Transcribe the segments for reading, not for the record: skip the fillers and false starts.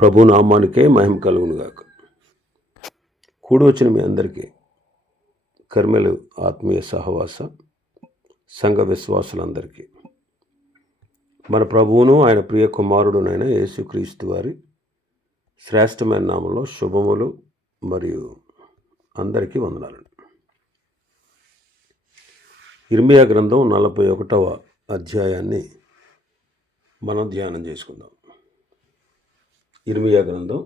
ప్రభు నామానికే మహిమ కలుగునుగాక. కూడి వచ్చిన మీ అందరికీ కర్మెలు ఆత్మీయ సహవాస సంఘ విశ్వాసులందరికీ మన ప్రభువును ఆయన ప్రియ కుమారుడునైన యేసుక్రీస్తు వారి శ్రేష్టమైన నామంలో శుభములు మరియు అందరికీ వందనాలు. ఇర్మియా గ్రంథం 41వ అధ్యాయాన్ని మనం ధ్యానం చేసుకుందాం. ఇర్మియా గ్రంథం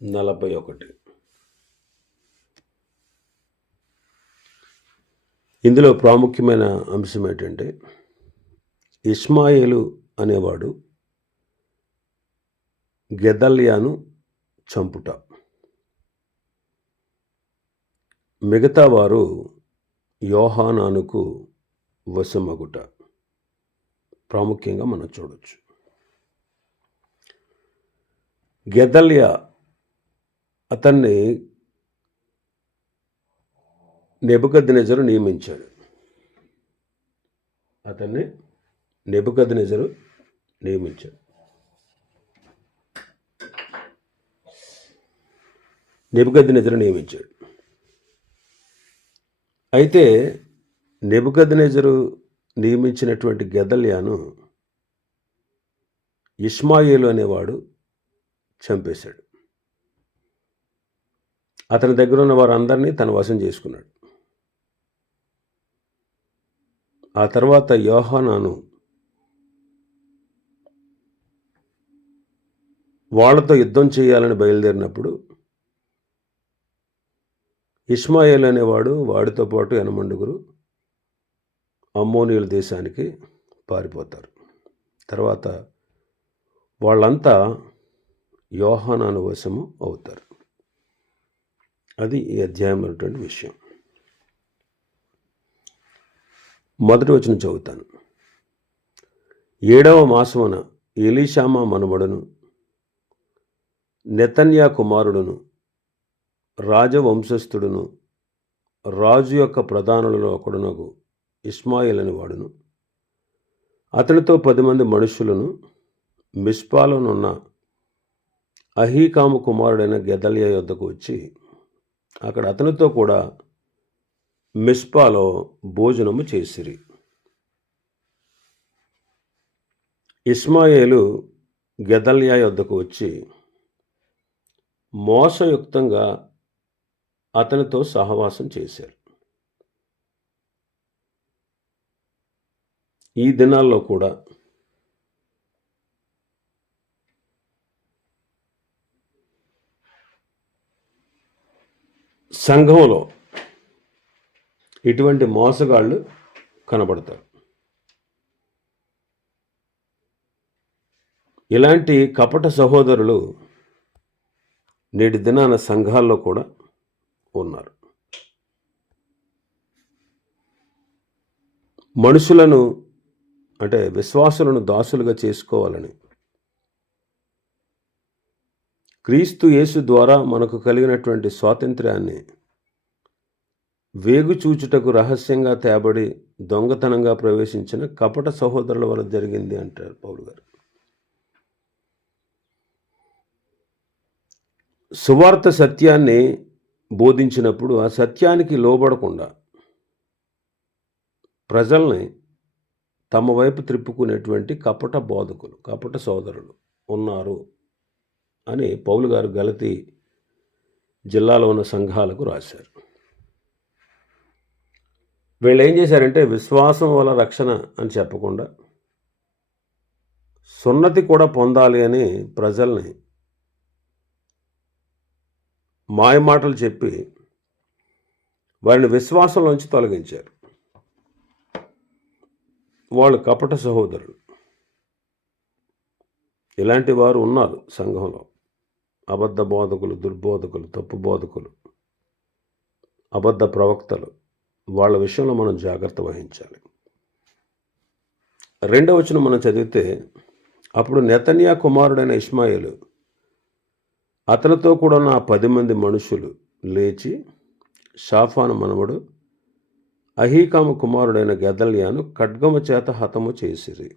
41. ఇందులో ప్రాముఖ్యమైన అంశం ఏంటంటే, ఇష్మాయేలు అనేవాడు గెదల్యాను చంపుట, మిగతా వారు యోహానానుకు వశమగుట ప్రాముఖ్యంగా మనం చూడవచ్చు. గెదల్యా అతన్ని నెబుకద్నెజరు నియమించాడు. నెబుకద్నెజరు నియమించాడు. అయితే నెబుకద్నెజరు నియమించినటువంటి గెదల్యాను ఇష్మాయేలు అనేవాడు చంపేశాడు. అతని దగ్గర ఉన్న వారందరినీ తన వశం చేసుకున్నాడు. ఆ తర్వాత యోహానాను వాళ్ళతో యుద్ధం చేయాలని బయలుదేరినప్పుడు ఇష్మాయేలు అనేవాడు వాడితో పాటు 80 అమ్మోనీయుల దేశానికి పారిపోతారు. తర్వాత వాళ్ళంతా యోహానాను వశము అవుతారు. అది ఈ అధ్యాయంలో ఉన్నటువంటి విషయం. మొదటి వచనం చదువుతాను. 7వ మాసమున ఎలీషామా మనుమడును నెతన్యా కుమారుడును రాజవంశస్థుడును రాజు యొక్క ప్రధానులలో ఒకడునగు ఇష్మాయేలు అని వాడును అతనితో 10 మంది మనుషులను మిస్పాలోనున్న అహీకాము కుమారుడైన గెదల్యా యొద్దకు వచ్చి అక్కడ అతనితో కూడా మిస్పాలో భోజనము చేసిరి. ఇష్మాయేలు గెదల్యా యొద్దకు వచ్చి మోసయుక్తంగా అతనితో సహవాసం చేశారు. ఈ దినాల్లో కూడా సంఘంలో ఇటువంటి మోసగాళ్ళు కనబడతారు. ఇలాంటి కపట సహోదరులు నేటి దినాన సంఘాల్లో కూడా ఉన్నారు. మనుషులను అంటే విశ్వాసులను దాసులుగా చేసుకోవాలని క్రీస్తు యేసు ద్వారా మనకు కలిగినటువంటి స్వాతంత్ర్యాన్ని వేగుచూచుటకు రహస్యంగా తేబడి దొంగతనంగా ప్రవేశించిన కపట సహోదరుల వల్ల జరిగింది అంటారు పౌలు గారు. సువార్త సత్యాన్ని బోధించినప్పుడు ఆ సత్యానికి లోబడకుండా ప్రజల్ని తమ వైపు త్రిప్పుకునేటువంటి కపట బోధకులు, కపట సోదరులు ఉన్నారు అని పౌలు గారు గలతీ జిల్లాలో ఉన్న సంఘాలకు రాశారు. వీళ్ళు ఏం చేశారంటే విశ్వాసం వల్ల రక్షణ అని చెప్పకుండా సున్నతి కూడా పొందాలి అని ప్రజల్ని మాయమాటలు చెప్పి వారిని విశ్వాసంలోంచి తొలగించారు. వాళ్ళు కపట సహోదరులు. ఇలాంటి వారు ఉన్నారు సంఘంలో. అబద్ధ బోధకులు, దుర్బోధకులు, తప్పు బోధకులు, అబద్ధ ప్రవక్తలు. వాళ్ళ విషయంలో మనం జాగ్రత్త వహించాలి. 2వ వచనం మనం చదివితే, అప్పుడు నెతన్యా కుమారుడైన ఇష్మాయేలు అతనితో కూడా ఉన్న 10 మంది మనుషులు లేచి షాఫాను మనవడు అహీకాము కుమారుడైన గెదల్యాను ఖడ్గము చేత హతము చేసిరి.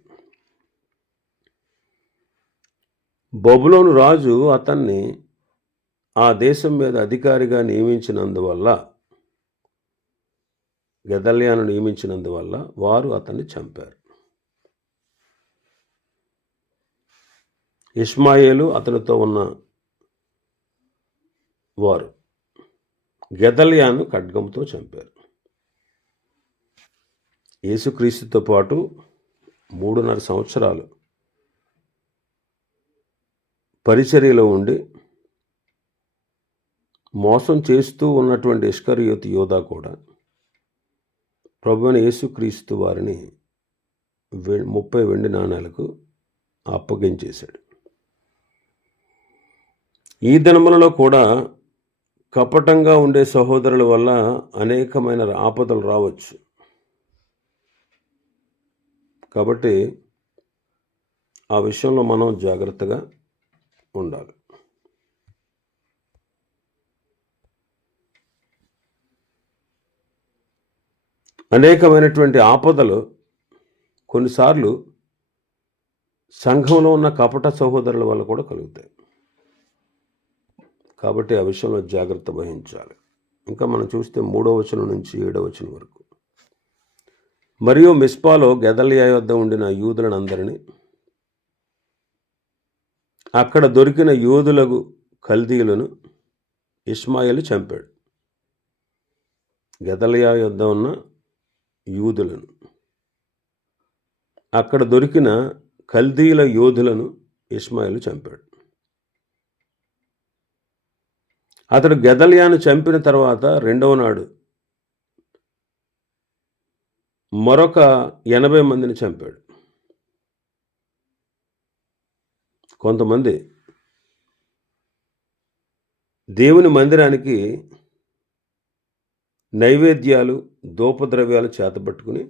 బబులోను రాజు అతన్ని ఆ దేశం మీద అధికారిగా నియమించినందువల్ల, గెదల్యాను నియమించినందువల్ల వారు అతన్ని చంపారు. ఇష్మాయేలు అతనితో ఉన్న వారు గెదల్యాను ఖడ్గంతో చంపారు. యేసుక్రీస్తుతో పాటు 3.5 సంవత్సరాలు పరిచర్యలో ఉండి మోసం చేస్తూ ఉన్నటువంటి ఇష్కరియోతు యోధా కూడా ప్రభువైన యేసుక్రీస్తు వారిని 30 వెండి నాణాలకు అప్పగించేశాడు. ఈ దినములలో కూడా కపటంగా ఉండే సహోదరుల వల్ల అనేకమైన ఆపదలు రావచ్చు. కాబట్టి ఆ విషయంలో మనం జాగ్రత్తగా ఉండాలి. అనేకమైనటువంటి ఆపదలు కొన్నిసార్లు సంఘంలో ఉన్న కపట సహోదరుల వల్ల కూడా కలుగుతాయి. కాబట్టి ఆ విషయంలో జాగ్రత్త వహించాలి. ఇంకా మనం చూస్తే 3వ వచనం నుంచి 7వ వచనం వరకు. మరియు మిస్పాలో గెదల్యా యొద్ద ఉండిన యూదులను అందరినీ, అక్కడ దొరికిన యోధులకు కల్దీయులను ఇష్మాయేలు చంపాడు. గెదల్యా యొద్ద ఉన్న యూదులను, అక్కడ దొరికిన కల్దీయుల యోధులను ఇష్మాయేలు చంపాడు. అతడు గెదల్యాను చంపిన తర్వాత 2వ నాడు మరొక 80 మందిని చంపాడు. కొంతమంది దేవుని మందిరానికి నైవేద్యాలు, ధూపద్రవ్యాలు చేతబట్టుకుని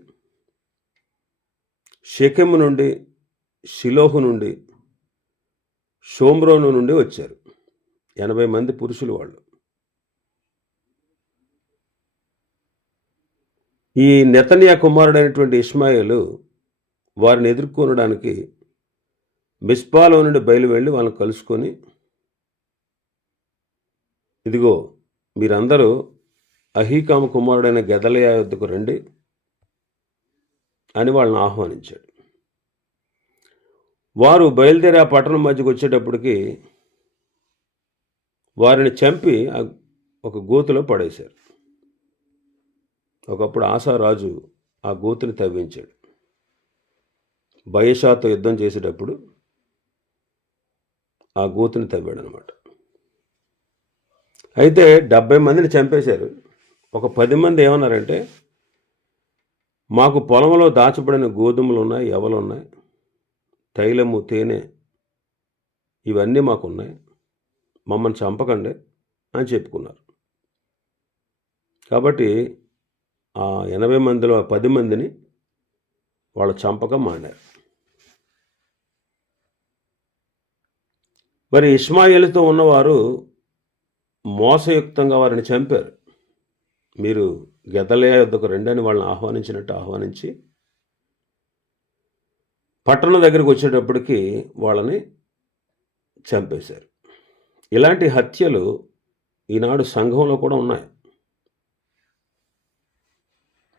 షెకెము నుండి, షిలోహు నుండి, షోమ్రోను నుండి వచ్చారు. 80 మంది పురుషులు వాళ్ళు. ఈ నెతన్యా కుమారుడైనటువంటి ఇష్మాయేలు వారిని ఎదుర్కొనడానికి మిస్పాలో నుండి బయలువెళ్ళి వాళ్ళని కలుసుకొని, ఇదిగో మీరందరూ అహీకాము కుమారుడైన గెదల్యా యొద్దకు రండి అని వాళ్ళని ఆహ్వానించాడు. వారు బయలుదేరి ఆ పట్టణం మధ్యకు వచ్చేటప్పటికి వారిని చంపి ఒక గోతులో పడేశారు. ఒకప్పుడు ఆసారాజు ఆ గోతుని తవ్వించాడు. బయషాతో యుద్ధం చేసేటప్పుడు ఆ గోతుని తవ్వాడు అనమాట. అయితే 70 మందిని చంపేశారు. ఒక 10 మంది ఏమన్నారంటే, మాకు పొలంలో దాచబడిన గోధుమలు ఉన్నాయి, ఎవలు ఉన్నాయి, తైలము, తేనె ఇవన్నీ మాకున్నాయి, మమ్మల్ని చంపకండి అని చెప్పుకున్నారు. కాబట్టి ఆ 80 మందిలో 10 మందిని వాళ్ళు చంపక మానారు. మరి ఇష్మాయేలుతో ఉన్నవారు మోసయుక్తంగా వారిని చంపారు. మీరు గెదల్యా యొద్దకు రెండని వాళ్ళని ఆహ్వానించినట్టు ఆహ్వానించి పట్టణం దగ్గరికి వచ్చేటప్పటికి వాళ్ళని చంపేశారు. ఇలాంటి హత్యలు ఈనాడు సంఘంలో కూడా ఉన్నాయి.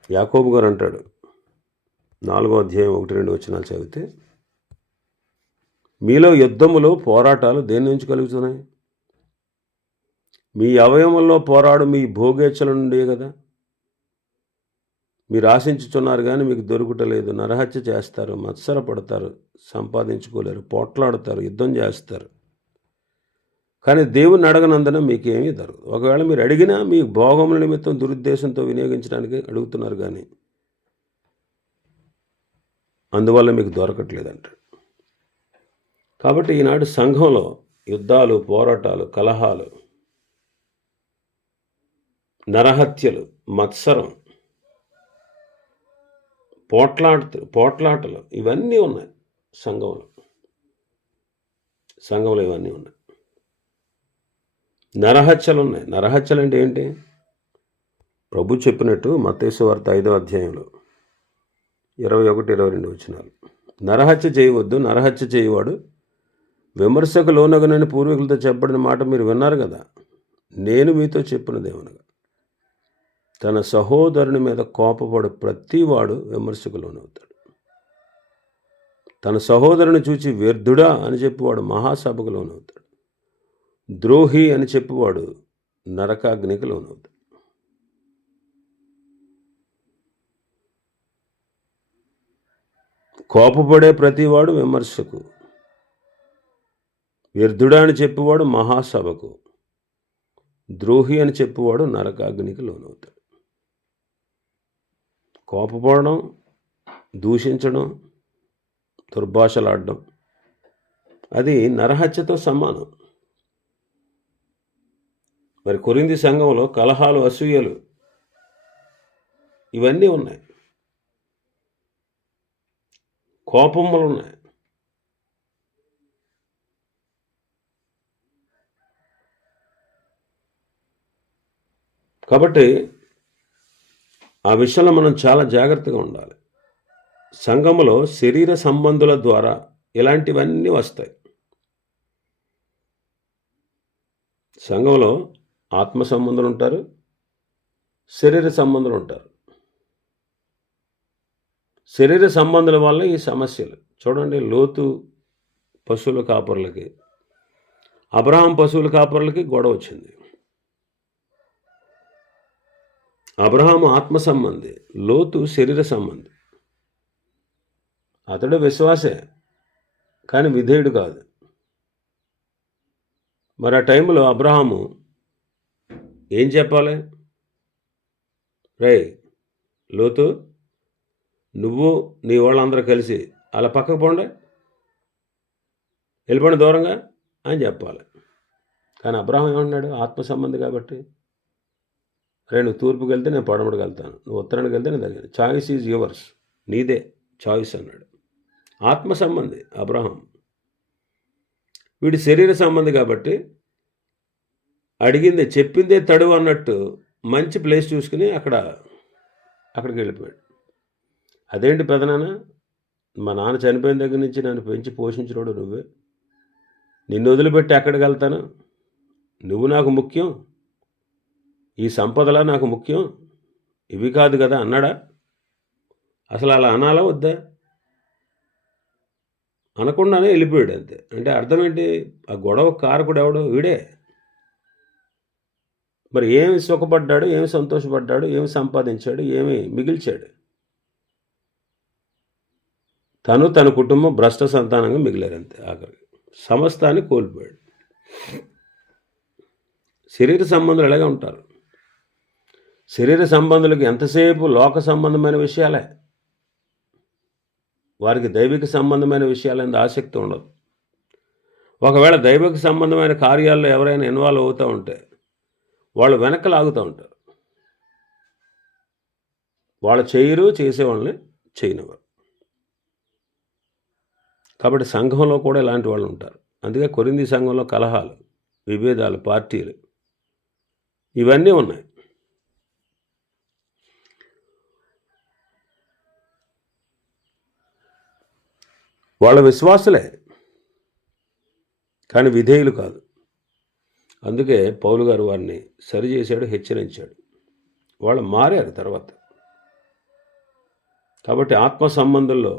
యాకోబు గారు అంటాడు, 4వ అధ్యాయం 1-2 వచనాలు చదివితే, మీలో యుద్ధములు, పోరాటాలు దేని నుంచి కలుగుతున్నాయి? మీ అవయవంలో పోరాడు మీ భోగేచ్ఛల నుండే కదా. మీరు ఆశించుచున్నారు కానీ మీకు దొరుకుటలేదు, నరహత్య చేస్తారు, మత్సర పడతారు, సంపాదించుకోలేరు, పోట్లాడతారు, యుద్ధం చేస్తారు, కానీ దేవుని అడగనందున మీకేమీ దొరకదు. ఒకవేళ మీరు అడిగినా మీ భోగముల నిమిత్తం దురుద్దేశంతో వినియోగించడానికి అడుగుతున్నారు, కానీ అందువల్ల మీకు దొరకట్లేదంట. కాబట్టి ఈనాడు సంఘంలో యుద్ధాలు, పోరాటాలు, కలహాలు, నరహత్యలు, మత్సరం, పోట్లాటలు ఇవన్నీ ఉన్నాయి సంఘంలో ఇవన్నీ ఉన్నాయి. నరహత్యలు ఉన్నాయి. నరహత్యలు అంటే ఏంటి? ప్రభు చెప్పినట్టు మత్తయి సువార్త 5వ అధ్యాయంలో 21-22 వచనాలు, నరహత్య చేయవద్దు, నరహత్య చేయవాడు విమర్శకు లోనగనని పూర్వీకులతో చెప్పబడిన మాట మీరు విన్నారు కదా. నేను మీతో చెప్పినదేమనగా, తన సహోదరుని మీద కోపపడు ప్రతివాడు విమర్శకు లోనవుతాడు. తన సహోదరుని చూచి వ్యర్థుడా అని చెప్పేవాడు మహాసభకు లోనవుతాడు. ద్రోహి అని చెప్పేవాడు నరకాగ్నికి లోనవుతాడు. కోపపడే ప్రతివాడు విమర్శకు, వ్యర్థుడా అని చెప్పేవాడు మహాసభకు, ద్రోహి అని చెప్పేవాడు నరకాగ్నికి లోనవుతాడు. కోపపడడం, దూషించడం, దుర్భాషలాడడం అది నరహత్యతో సమానం. మరి కొరింథీ సంఘంలో కలహాలు, అసూయలు ఇవన్నీ ఉన్నాయి, కోపములు ఉన్నాయి. కాబట్టి ఆ విషయంలో మనం చాలా జాగ్రత్తగా ఉండాలి. సంఘములో శరీర సంబంధుల ద్వారా ఇలాంటివన్నీ వస్తాయి. సంఘంలో ఆత్మ సంబంధులు ఉంటారు, శరీర సంబంధులు ఉంటారు. శరీర సంబంధుల వల్ల ఈ సమస్యలు చూడండి. లోతు పశువుల కాపరులకి, అబ్రహాం పశువుల కాపరులకి గొడవ వచ్చింది. అబ్రహాము ఆత్మ సంబంధి, లోతు శరీర సంబంధి. అతడు విశ్వాసే, కానీ విధేయుడు కాదు. మరి ఆ టైంలో అబ్రహాము ఏం చెప్పాలి? రేయ్ లోతు, నువ్వు నీ వాళ్ళందరూ కలిసి అలా పక్కకు పోండి, వెళ్ళిపోండి దూరంగా అని చెప్పాలి. కానీ అబ్రహాం ఏమన్నాడు? ఆత్మ సంబంధి కాబట్టి, రే నువ్వు తూర్పుకి వెళ్తే నేను పడమటికి వెళ్తాను, నువ్వు ఉత్తరానికి వెళ్తే నేను దగ్గర, చాయిస్ ఈజ్ యువర్స్, నీదే చాయిస్ అన్నాడు. ఆత్మ సంబంధి అబ్రహాం. వీడి శరీర సంబంధి కాబట్టి అడిగిందే చెప్పిందే తడువు అన్నట్టు మంచి ప్లేస్ చూసుకుని అక్కడికి వెళ్ళిపోయాడు. అదేంటి పెదనాన్న, మా నాన్న చనిపోయిన దగ్గర నుంచి నన్ను పెంచి పోషించినోడు నువ్వే, నిన్ను వదిలిపెట్టి ఎక్కడికి వెళ్తాను? నువ్వు నాకు ముఖ్యం, ఈ సంపదలా నాకు ముఖ్యం, ఇవి కాదు కదా అన్నాడా? అసలు అలా అనాలా వద్దా? అనకుండానే వెళ్ళిపోయాడు అంతే. అంటే అర్థం ఏంటి? ఆ గొడవ కారకుడు ఎవడు? వీడే. మరి ఏమి సుఖపడ్డాడు, ఏమి సంతోషపడ్డాడు, ఏమి సంపాదించాడు, ఏమి మిగిల్చాడు? తన కుటుంబం భ్రష్ట సంతానంగా మిగిలారంతే. ఆఖరికి సమస్తాన్ని కోల్పోయాడు. శరీర సంబంధులు ఎలాగే ఉంటారు. శరీర సంబంధులకు ఎంతసేపు లోక సంబంధమైన విషయాలే, వారికి దైవిక సంబంధమైన విషయాలంత ఆసక్తి ఉండదు. ఒకవేళ దైవిక సంబంధమైన కార్యాల్లో ఎవరైనా ఇన్వాల్వ్ అవుతూ ఉంటే వాళ్ళు వెనక్కి లాగుతూ ఉంటారు. వాళ్ళు చేయరు, చేసేవాళ్ళని చేయనివారు. కాబట్టి సంఘంలో కూడా ఇలాంటి వాళ్ళు ఉంటారు. అందుకే కొరింథీ సంఘంలో కలహాలు, విభేదాలు, పార్టీలు ఇవన్నీ ఉన్నాయి. వాళ్ళ విశ్వాసులే, కానీ విధేయులు కాదు. అందుకే పౌలు గారు వారిని సరిచేశాడు, హెచ్చరించాడు. వాళ్ళు మారారు తర్వాత. కాబట్టి ఆత్మ సంబంధంలో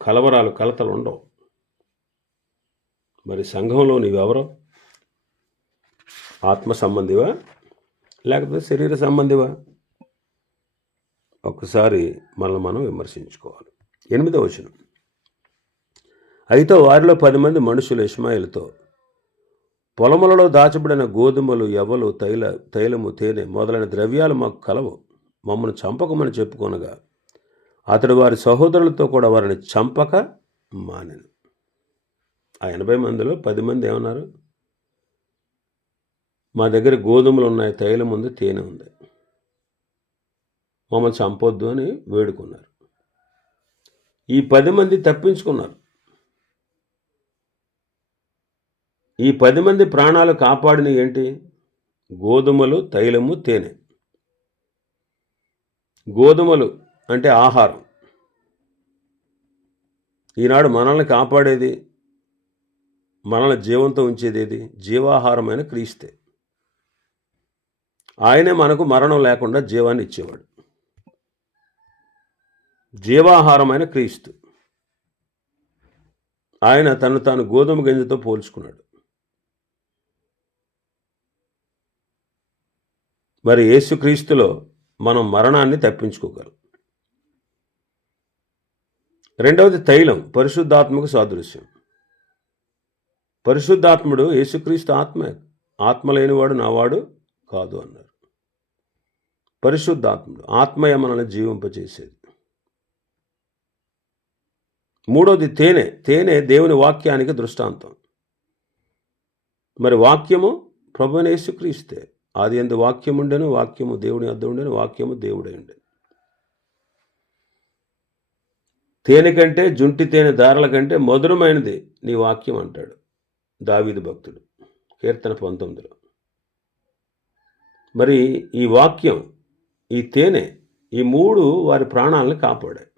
కలవరాలు, కలతలు ఉండవు. మరి సంఘంలో నీవెవరో? ఆత్మ సంబంధివా లేకపోతే శరీర సంబంధివా? ఒక్కసారి మనల్ని మనం విమర్శించుకోవాలి. 8వ వచనం. అయితే వారిలో 10 మంది మనుషులు ఇష్మాయేలుతో, పొలములలో దాచబడిన గోధుమలు, యవ్వలు, తైలము, తేనె మొదలైన ద్రవ్యాలు మాకు కలవు, మమ్మల్ని చంపకమని చెప్పుకొనగా అతడు వారి సహోదరులతో కూడా వారిని చంపక మానెను. ఆ 80 మందిలో 10 మంది ఏమన్నారు? మా దగ్గర గోధుమలు ఉన్నాయి, తైలం ఉంది, తేనె ఉంది, మమ్మల్ని చంపొద్దు అని వేడుకున్నారు. ఈ 10 మంది తప్పించుకున్నారు. ఈ 10 మంది ప్రాణాలు కాపాడిన ఏంటి? గోధుమలు, తైలము, తేనె. గోధుమలు అంటే ఆహారం. ఈనాడు మనల్ని కాపాడేది మనల్ని జీవంతో ఉంచేది ఏది? జీవాహారమైన క్రీస్తే. ఆయనే మనకు మరణం లేకుండా జీవాన్ని ఇచ్చేవాడు. జీవాహారమైన క్రీస్తు. ఆయన తను తాను గోధుమ గింజతో పోల్చుకున్నాడు. మరి యేసుక్రీస్తులో మనం మరణాన్ని తప్పించుకోగలం. రెండవది తైలం, పరిశుద్ధాత్మకు సాదృశ్యం. పరిశుద్ధాత్ముడు యేసుక్రీస్తు ఆత్మే. ఆత్మ లేనివాడు నావాడు కాదు అన్నారు. పరిశుద్ధాత్ముడు ఆత్మయ మనల్ని జీవింపచేసేది. మూడవది తేనె. తేనె దేవుని వాక్యానికి దృష్టాంతం. మరి వాక్యము ప్రభువైన యేసుక్రీస్తే. ఆది యందు వాక్యం ఉండెను, వాక్యము దేవుని వద్ద ఉండెను, వాక్యము దేవుడై ఉండెను. తేనె కంటే, జుంటి తేనె దారల కంటే మధురమైనది నీ వాక్యం అంటాడు దావీదు భక్తుడు కీర్తన 19లో. మరి ఈ వాక్యం, ఈ తేనె, ఈ మూడు వారి ప్రాణాలను కాపాడాయి.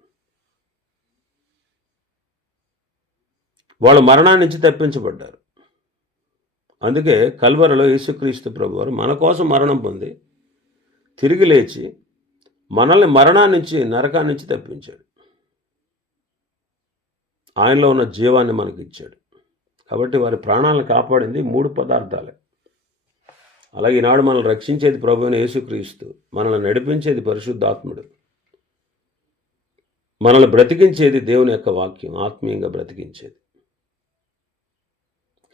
వాళ్ళు మరణాన్ని నుంచి తప్పించబడ్డారు. అందుకే కల్వరిలో యేసుక్రీస్తు ప్రభువారు మన కోసం మరణం పొంది తిరిగి లేచి మనల్ని మరణాన్ని నుంచి, నరకాన్ని నుంచి తప్పించాడు. ఆయనలో ఉన్న జీవాన్ని మనకి ఇచ్చాడు. కాబట్టి వారి ప్రాణాలను కాపాడింది మూడు పదార్థాలే. అలాగే ఈనాడు మనల్ని రక్షించేది ప్రభువైన యేసుక్రీస్తు, మనల్ని నడిపించేది పరిశుద్ధాత్ముడు, మనల్ని బ్రతికించేది దేవుని యొక్క వాక్యం, ఆత్మీయంగా బ్రతికించేది.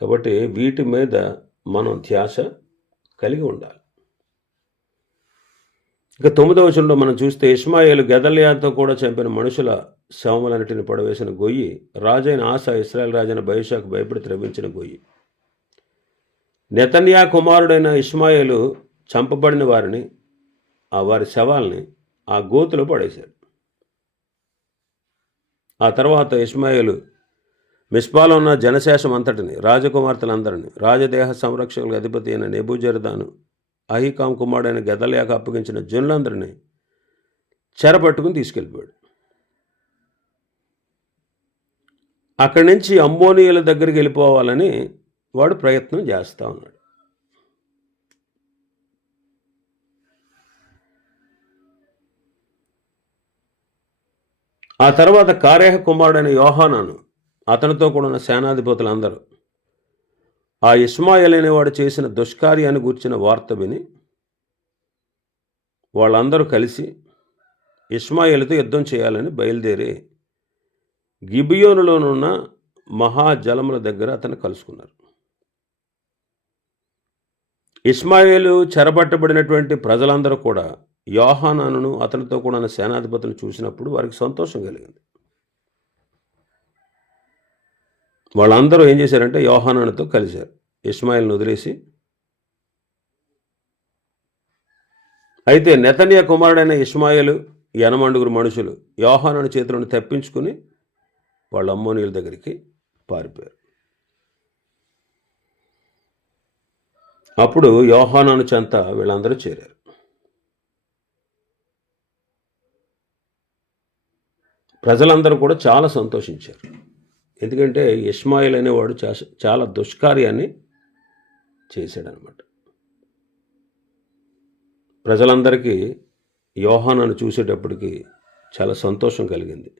కాబట్టి వీటి మీద మనం ధ్యాస కలిగి ఉండాలి. ఇక 9వ వచనంలో మనం చూస్తే ఇష్మాయేలు గెదల్యాతో కూడా చంపిన మనుషుల శవములన్నిటిని పడవేసిన గొయ్యి, రాజైన ఆస ఇశ్రాయేల్ రాజైన బయషాకు భయపడి త్రవించిన గొయ్యి. నెతన్యా కుమారుడైన ఇష్మాయేలు చంపబడిన వారిని, వారి శవాల్ని ఆ గోతులో పడేశాడు. ఆ తర్వాత ఇష్మాయేలు మిస్పాలో ఉన్న జనశేషం అంతటిని, రాజకుమార్తెలందరినీ, రాజదేహ సంరక్షకులకు అధిపతి అయిన నెబూజరదాను, అహీకాం కుమారుడైన గెదల్యాకు అప్పగించిన జనులందరినీ చెరపట్టుకుని తీసుకెళ్ళిపోయాడు. అక్కడి నుంచి అమ్మోనీయుల దగ్గరికి వెళ్ళిపోవాలని వాడు ప్రయత్నం చేస్తూ ఉన్నాడు. ఆ తర్వాత కారేహ కుమారుడైన యోహానాను, అతనితో కూడా ఉన్న సేనాధిపతులందరూ ఆ ఇష్మాయేలు అనేవాడు చేసిన దుష్కార్యాన్ని గూర్చిన వార్త విని వాళ్ళందరూ కలిసి ఇష్మాయేలుతో యుద్ధం చేయాలని బయలుదేరి గిబియోనులోనున్న మహాజలముల దగ్గర అతను కలుసుకున్నారు. ఇష్మాయేలు చెరపట్టబడినటువంటి ప్రజలందరూ కూడా యోహానాను, అతనితో కూడా ఉన్న సేనాధిపతులను చూసినప్పుడు వారికి సంతోషం కలిగింది. వాళ్ళందరూ ఏం చేశారంటే యోహానానుతో కలిశారు. ఇష్మాయేలును వదిలేసి. అయితే నెతన్యా కుమారుడైన ఇష్మాయేలు 80 మనుషులు యోహానాను చేతులను తప్పించుకుని వాళ్ళ అమ్మోనీయుల దగ్గరికి పారిపోయారు. అప్పుడు యోహానాను చెంత వీళ్ళందరూ చేరారు. ప్రజలందరూ కూడా చాలా సంతోషించారు. ఎందుకంటే ఇష్మాయేల్ అనేవాడు చాలా దుష్కార్యాన్ని చేశాడనమాట. ప్రజలందరికీ యోహానాను చూసేటప్పటికి చాలా సంతోషం కలిగింది.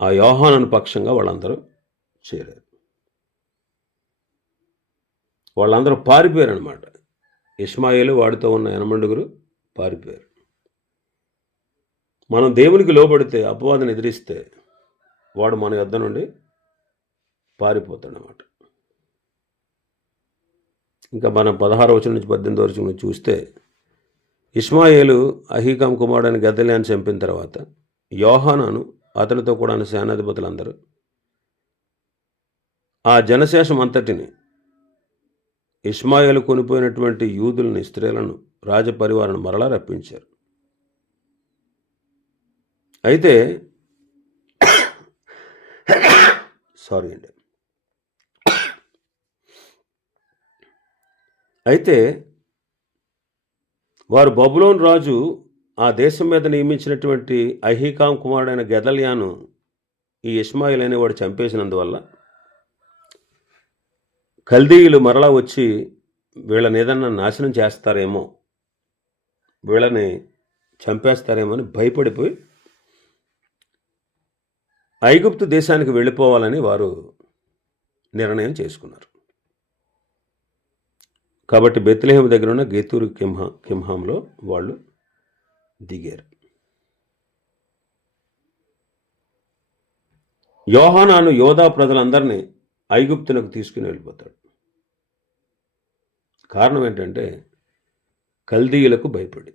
ఆ యోహానాను పక్షంగా వాళ్ళందరూ చేరారు. వాళ్ళందరూ పారిపోయారు అనమాట. ఇష్మాయేలు వాడితో ఉన్న 80 పారిపోయారు. మనం దేవునికి లోబడితే, అపవాదిని ఎదిరిస్తే వాడు మన యొద్ద నుండి పారిపోతాడనమాట. ఇంకా మనం 16వ వచనం నుంచి 18వ వచనం చూస్తే, ఇష్మాయేలు అహీకాం కుమారుడైన గెదల్యాను చంపిన తర్వాత యోహానాను, అతనితో కూడా సేనాధిపతులందరూ ఆ జనశేషం అంతటిని, ఇష్మాయేలు కొనిపోయినటువంటి యూదుల్ని, స్త్రీలను, రాజపరివారాన్ని మరలా రప్పించారు. అయితే వారు బబులోను రాజు ఆ దేశం మీద నియమించినటువంటి అహీకాం కుమారుడైన గెదల్యాను ఈ ఇష్మాయేలు అనేవాడు చంపేసినందువల్ల కల్దీయులు మరలా వచ్చి వీళ్ళని ఏదన్నా నాశనం చేస్తారేమో, వీళ్ళని చంపేస్తారేమో అని భయపడిపోయి ఐగుప్తు దేశానికి వెళ్ళిపోవాలని వారు నిర్ణయం చేసుకున్నారు. కాబట్టి బెత్లెహేము దగ్గర ఉన్న గేతూరు కింహాంలో వాళ్ళు దిగారు. యోహానాను యోధా ప్రజలందరినీ ఐగుప్తునకు తీసుకుని వెళ్ళిపోతాడు. కారణం ఏంటంటే కల్దీయులకు భయపడి.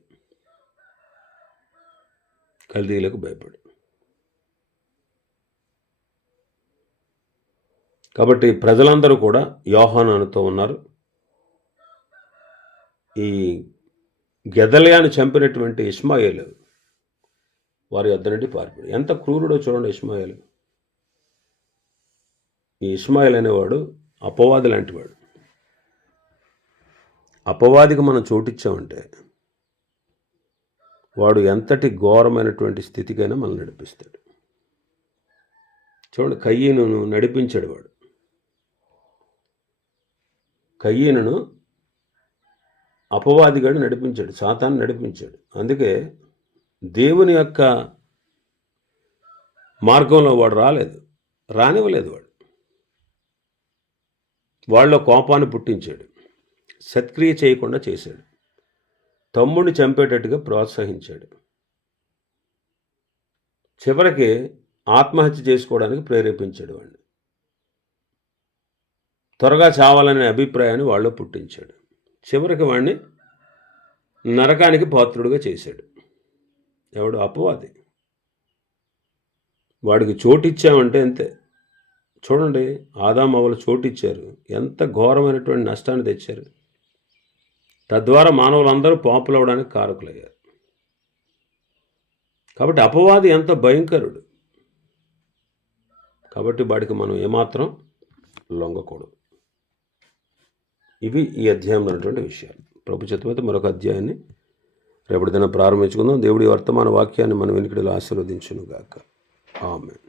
కాబట్టి ప్రజలందరూ కూడా యోహానానుతో ఉన్నారు. ఈ గెదల్యాను చంపినటువంటి ఇష్మాయేలు వారి యొద్ద నుండి పారిపోయాడు. ఎంత క్రూరుడో చూడండి ఇష్మాయేలు. ఈ ఇష్మాయేల్ అనేవాడు అపవాది లాంటివాడు. అపవాదికి మనం చోటిచ్చామంటే వాడు ఎంతటి ఘోరమైనటువంటి స్థితికైనా మనం నడిపిస్తాడు. చూడండి, కయ్యీనును నడిపించాడు వాడు. కయ్యీనును అపవాదిగాడు నడిపించాడు, సాతాను నడిపించాడు. అందుకే దేవుని యొక్క మార్గంలో వాడు రానివ్వలేదు. వాళ్ళలో కోపాన్ని పుట్టించాడు, సత్క్రియ చేయకుండా చేశాడు, తమ్ముడిని చంపేటట్టుగా ప్రోత్సహించాడు, చివరికి ఆత్మహత్య చేసుకోవడానికి ప్రేరేపించాడు. వాడిని త్వరగా చావాలనే అభిప్రాయాన్ని వాళ్ళు పుట్టించాడు. చివరికి వాడిని నరకానికి పాత్రుడుగా చేశాడు. ఎవడు? అపవాది. వాడికి చోటిచ్చామంటే అంతే. చూడండి, ఆదాము అవ్వలు చోటిచ్చారు, ఎంత ఘోరమైనటువంటి నష్టాన్ని తెచ్చారు. తద్వారా మానవులందరూ పాపులవడానికి కారకులయ్యారు. కాబట్టి అపవాది ఎంత భయంకరుడు. కాబట్టి వాడికి మనం ఏమాత్రం లొంగకూడదు. ఇవి ఈ అధ్యాయంలో ఉన్నటువంటి విషయాలు. ప్రభు చిత్తమైతే మరొక అధ్యాయాన్ని రేపటి దినం ప్రారంభించుకుందాం. దేవుడి వర్తమాన వాక్యాన్ని మన వెనుకడిలో ఆశీర్వదించును గాక. ఆమేన్.